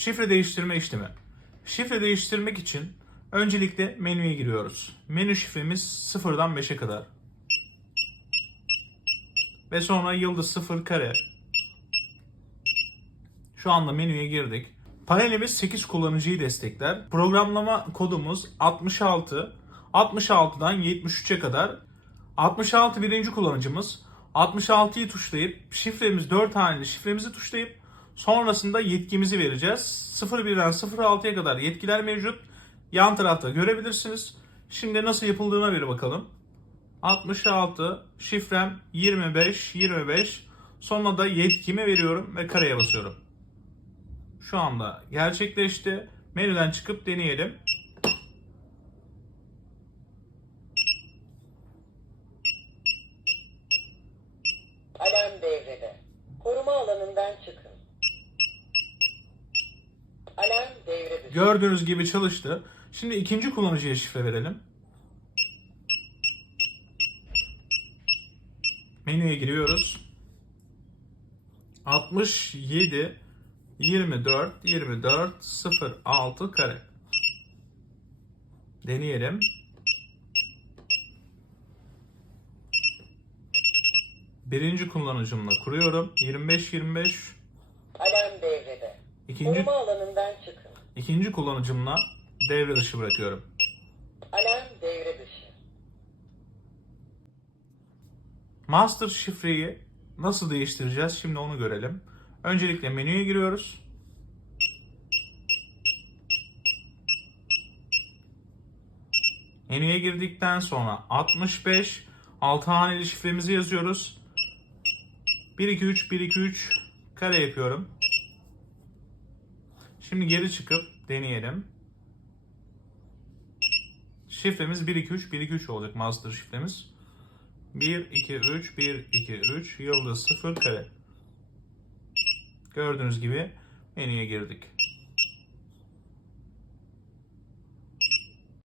Şifre değiştirme işlemi. Şifre değiştirmek için öncelikle menüye giriyoruz. Menü şifremiz 0'dan 5'e kadar. Ve sonra yıldız 0 kare. Şu anda menüye girdik. Panelimiz 8 kullanıcıyı destekler. Programlama kodumuz 66. 66'dan 73'e kadar. 66 birinci kullanıcımız. 66'yı tuşlayıp şifremiz 4 haneli şifremizi tuşlayıp sonrasında yetkimizi vereceğiz. 01'den 06'ya kadar yetkiler mevcut. Yan tarafta görebilirsiniz. Şimdi nasıl yapıldığına bir bakalım. 66 şifrem 25 25 sonra da yetkimi veriyorum ve kareye basıyorum. Şu anda gerçekleşti. Menüden çıkıp deneyelim. Alarm devrede. Koruma alanından çıkın. Alarm devre dışı. Gördüğünüz gibi çalıştı. Şimdi ikinci kullanıcıya şifre verelim. Menüye giriyoruz. 67 24 24 06 kare. Deneyelim. Birinci kullanıcımla kuruyorum. 25 25. Alarm devrede. İkinci Koruma alanından çıkın. İkinci kullanıcımla devre dışı bırakıyorum. Alarm devre dışı. Master şifreyi nasıl değiştireceğiz? Şimdi onu görelim. Öncelikle menüye giriyoruz. Menüye girdikten sonra 65 altı haneli şifremizi yazıyoruz. 123 123 kare yapıyorum. Şimdi geri çıkıp deneyelim. Şifremiz 123 123 olacak master şifremiz. 1, 2, 3, 1, 2, 3, yıldız 0 kare. Gördüğünüz gibi menüye girdik.